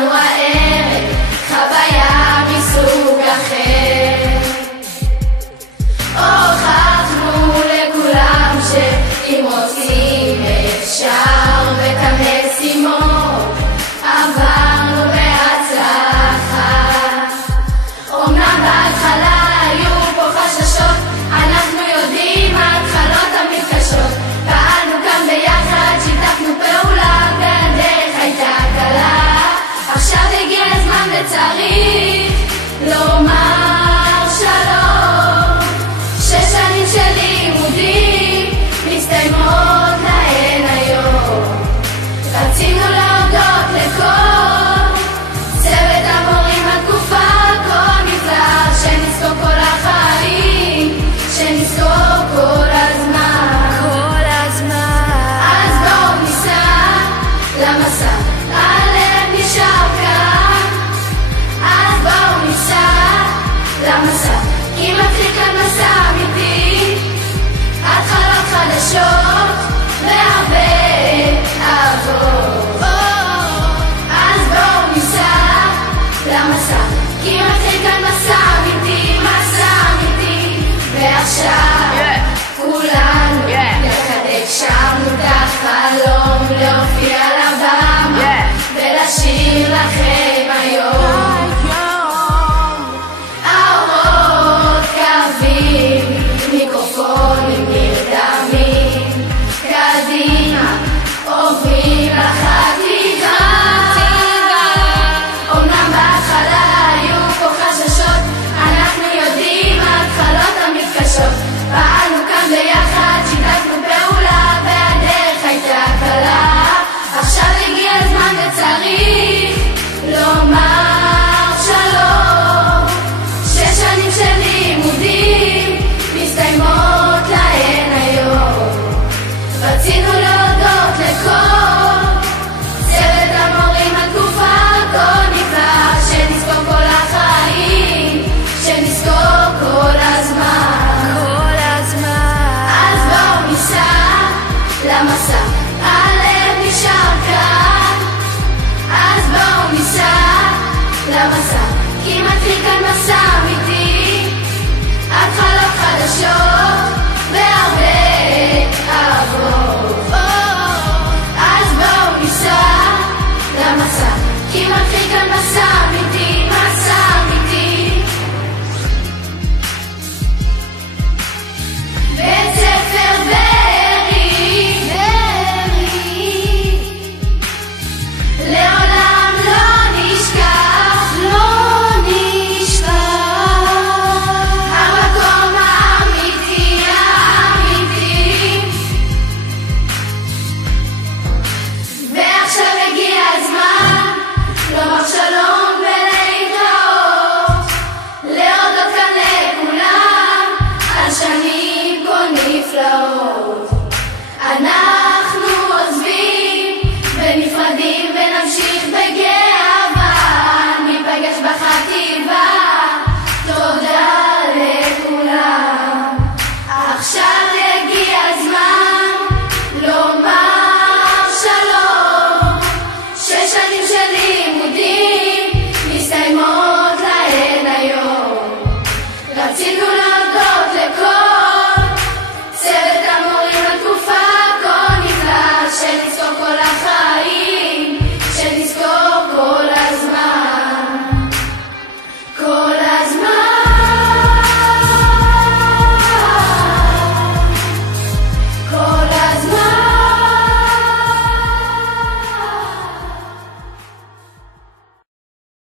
לנו הערב חוויה מסוג אחר. הוכחנו לכולם שאם רוצים אפשר, ואת המשימות עברנו בהצלחה. אומנם בהתחלה היו פה חששות, אנחנו יודעים ההתחלות המתקשות. פעלנו כאן ביחד, שיתפנו פעולה והדרך הייתה קלה. עכשיו הגיע הזמן וצריך לומר שלום. 6 שנים של לימודים מסתיימות להן היום. רצינו להודות לכל צוות המורים התקופה כה נפלאה, שנזכור כל החיים, שנזכור כל הזמן. אז בואו ניסע למסע, הלב נשאר כאן. אז בואו ניסע למסע, כי מתחיל כאן מסע אמיתי, התחלות חדשות והרבה אהבות. אז בואו ניסע למסע, כי מתחיל כאן מסע אמיתי, מסע אמיתי. ועכשיו כולנו יחד הגשמנו את החלום, להופיע על הבמה ולשיר לכם היום. האורות קווים, מיקרופונים נרדמים, קדימה עוברים לחטיבה. אומנם בהתחלה היו פה חששות, אנחנו יודעים ההתחלות המתקשות. פעלנו כאן ביחד, שיתפנו פעולה והדרך הייתה קלה. עכשיו הגיע הזמן וצריך לומר שלום. 6 שנים של לימודים מסתיימות להן היום. רצינו להודות לכל צוות המורים התקופה כה נפלאה, שנזכור כל החיים, שנזכור כל הזמן. אז בואו ניסע למסע, הלב נשאר כאן. אז בואו ניסע למסע, כי מתחיל כאן מסע אמיתי, התחלות חדשות והרבה אהבות. אז בואו ניסע למסע, כי מתחיל כאן מסע